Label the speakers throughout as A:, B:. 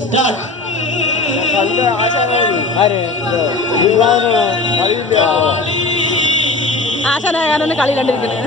A: Start
B: കാരണം കളി കണ്ടിരിക്കുന്നത്.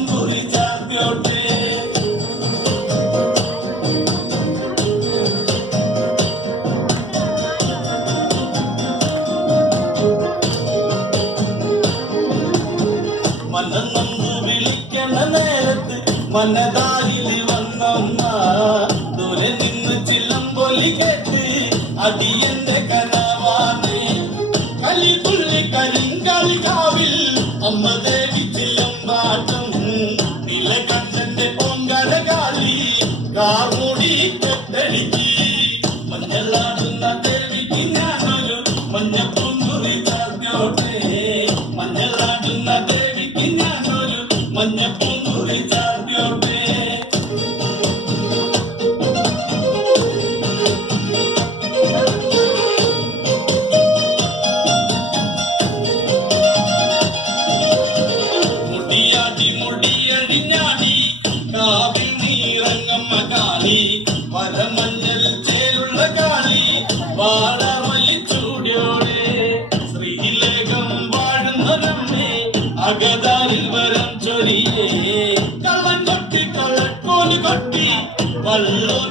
A: മനന്നമ്പു വിളിക്കണ നേരത്ത് മനതാരിൽ വന്നമ്മ ദൂരെ നിന്ന് ചിലമ്പൊലി കേട്ട് അടിയന്റെ കനവാണ്. കലിതുള്ളി കരിങ്കളി കാവിൽ അമ്മ ദേവി ചിലമ്പാട്ടം നിലകണ്ഠന്റെ പൊങ്കര കാളി കാർമുടി കെട്ടടിക്ക് മുടിയഴിഞ്ഞാടി കാവിൽ നീറങ്ങമ്മ കാളി വരമഞ്ഞൽ ചേലുള്ള കാളി വാടമലി ചൂടിയോടെ ശ്രീലേഖം നമ്മെ അകതാരിൽ വരം ചൊരിയേ. കള്ളൻ കൊട്ടി കള്ളക്കോൽ കൊട്ടി വള്ളോന്റെ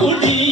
A: கொடி